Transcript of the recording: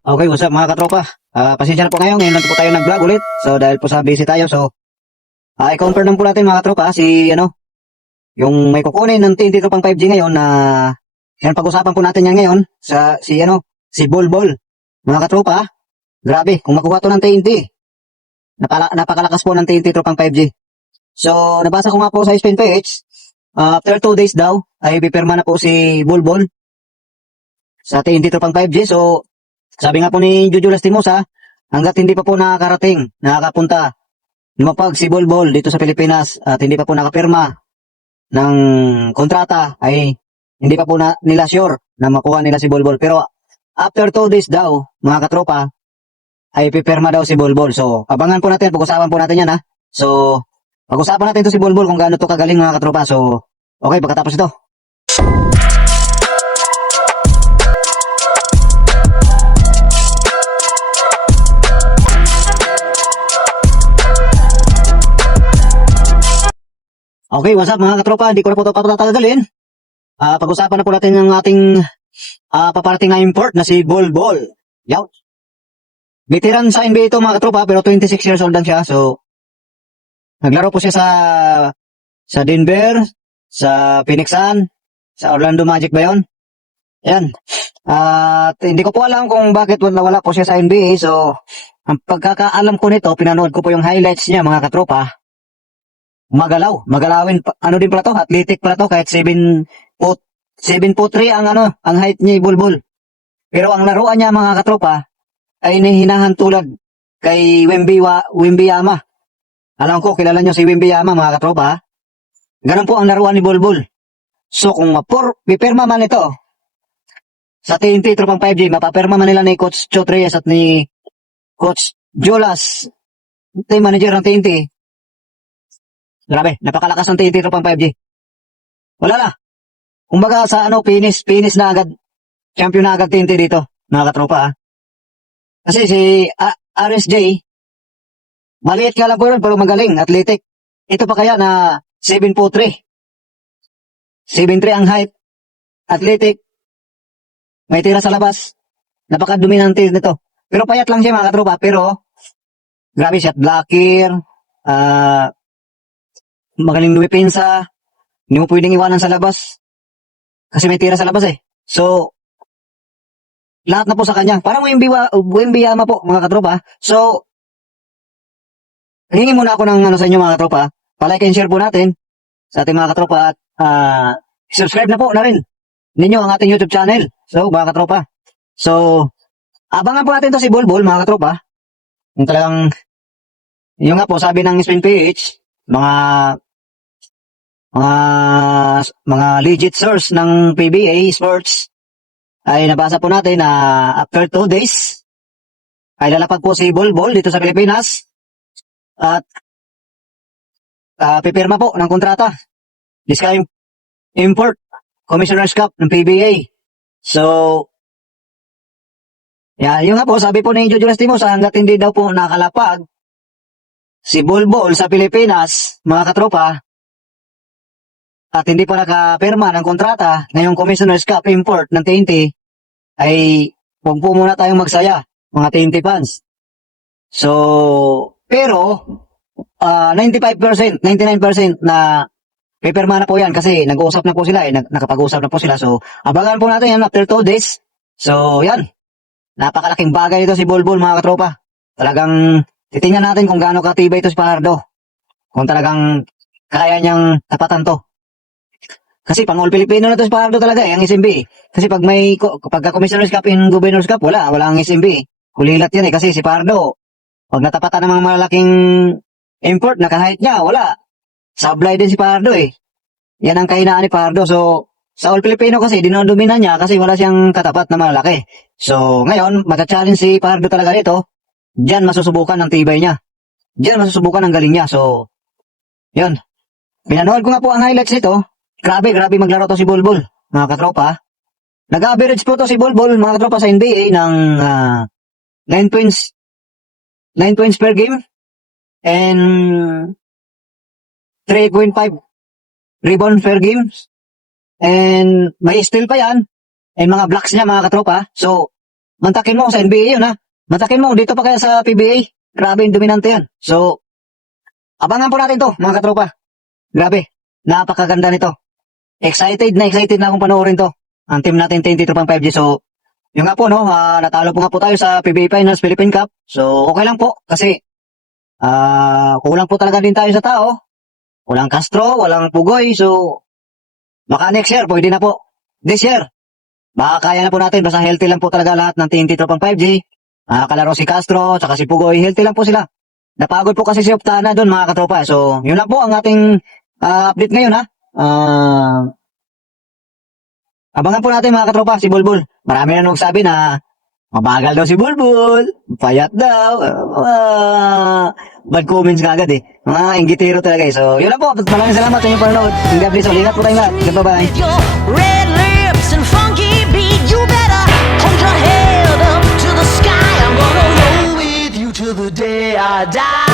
Okay, what's up mga katropa? Pasensya na po ngayon lang po tayo nag-vlog ulit. So dahil po sa busy tayo, so i-confirm lang po natin mga katropa yung may kukunin ng TNT Tropang 5G ngayon na yan pag-usapan po natin yan ngayon sa si Bolbol. Mga katropa, grabe, kung makuha to ng TNT, napakalakas po ng TNT Tropang 5G. So nabasa ko nga po sa Spin page, after 2 days daw ay pipirma na po si Bolbol sa TNT Tropang 5G. So sabi nga po ni Jojo Lastimosa, hanggat hindi pa po nakakapunta, lumapag si Bolbol dito sa Pilipinas at hindi pa po nakapirma ng kontrata, ay hindi pa po nila sure na makuha nila si Bolbol. Pero after 2 days daw, mga katropa, ay pipirma daw si Bolbol. So, abangan po natin, pag-usapan po natin yan ha. So, pag-usapan natin to si Bolbol kung gaano to kagaling mga katropa. So, okay, pagkatapos ito. Okay, what's up mga katropa? Hindi ko na po ito patatagalin. Pag-usapan na po natin ng ating paparating na import na si Bolbol. Yaw. Veteran sa NBA ito mga katropa, pero 26 years old lang siya. So, naglaro po siya sa Denver, sa Phoenix Sun, sa Orlando Magic ba yun? Yan. At hindi ko po alam kung bakit wala po siya sa NBA. So, ang pagkakaalam ko nito, pinanood ko po yung highlights niya mga katropa. Magalawin, ano din pala to, athletic pala to, kahit 7'3" ang height niya, Bulbul. Pero ang laruan niya mga katropa, ay hinahan tulad kay Wembiyama. Alam ko, kilala niyo si Wembiyama mga katropa. Ganun po ang laruan ni Bulbul. So kung pipirma man ito, sa TNT Tropang 5G, mapapirma man nila ni Coach Chot Reyes at ni Coach Jolas, team manager ng TNT. Grabe, napakalakas ng TNT Tropang 5G. Wala na. Kumbaga sa finish na agad. Champion na agad TNT dito, mga katropa ha. Kasi si RSJ, maliit ka lang po yun, pero magaling, athletic. Ito pa kaya na 7'3". 7'3" ang height, athletic, may tira sa labas. Napaka-dominante nito. Pero payat lang siya mga katropa, pero grabe shot blocker, magaling dumipensa, hindi mo pwedeng iwanan sa labas. Kasi may tira sa labas eh. So, lahat na po sa kanya. Parang Wembiyama po, mga katropa. So, hingi muna ako ng sa inyo mga katropa. Pa-like and share po natin sa ating mga katropa. At subscribe na po na rin ninyo ang ating YouTube channel. So, mga katropa. So, abangan po natin to si Bolbol, mga katropa. Yung talagang, yung nga po, sabi ng Spin PH, mga legit source ng PBA Sports, ay nabasa po natin na after 2 days ay lalapag po si Bolbol dito sa Pilipinas at pipirma po ng kontrata. This kind import Commissioner's Cup ng PBA. So, yun nga po, sabi po ni Jojo Lastimosa, hanggat hindi daw po nakalapag si Bolbol sa Pilipinas, mga katropa, at hindi pa nakapirma ng kontrata ngayong Commissioner's Cup import ng TNT, ay huwag po muna tayong magsaya, mga TNT fans. So, pero 95%, 99% na pipirma na po yan kasi nag-uusap na po sila, nakapag-uusap na po sila. So, abangan po natin yan after 2 days. So, yan. Napakalaking bagay ito si Bolbol, mga katropa. Talagang titingnan natin kung gaano katibay ito si Pardo. Kung talagang kaya niyang tapatan to. Kasi pang all Filipino na to si Pardo talaga ang SMB. Kasi pagka Commissioner's Cup and Governor's Cup, wala ang SMB. Kulilat yan kasi si Pardo, pag natapatan ng mga malaking import, nakahit niya, wala. Sablay din si Pardo eh. Yan ang kahinaan ni Pardo. So, sa all Filipino kasi, dinodomina niya kasi wala siyang katapat na malaki. So, ngayon, mata-challenge si Pardo talaga nito. Diyan masusubukan ang tibay niya. Diyan masusubukan ang galing niya. So, yun. Pinanood ko nga po ang highlights nito. Grabe maglaro to si Bolbol, mga katropa. Nag-average po to si Bolbol, mga katropa, sa NBA ng 9 points per game and 3.5 rebound per game. And may steal pa yan. And mga blocks niya, mga katropa. So, mantakin mo sa NBA yun ha. Mantakin mo dito pa kaya sa PBA. Grabe yung dominante yan. So, abangan po natin to mga katropa. Grabe, napakaganda nito. Excited na akong panoorin to. Ang team natin 23.5G. So, yung nga po no, natalo po nga po tayo sa PBA Finals Philippine Cup. So, okay lang po kasi kulang po talaga din tayo sa tao. Walang Castro, walang Pugoy. So, baka next year, pwede na po. This year, baka kaya na po natin. Basta healthy lang po talaga lahat ng 23.5G. Kalaro si Castro, tsaka si Pugoy. Healthy lang po sila. Napagod po kasi si Optana doon mga katropa. So, yun lang po ang ating update ngayon ha. Abangan po natin mga katropa si Bulbul. Marami na nagsabi na mabagal daw si Bulbul. Payat daw. Bad comments ka agad eh. Mga inggitero talaga eh. So, yun lang po. Maraming salamat sa inyong panonood. God bless. Ingat po tayong lahat. Bye-bye. Your red lips and funky beat, you better hold your head up to the sky. I'm gonna roll with you till the day I die.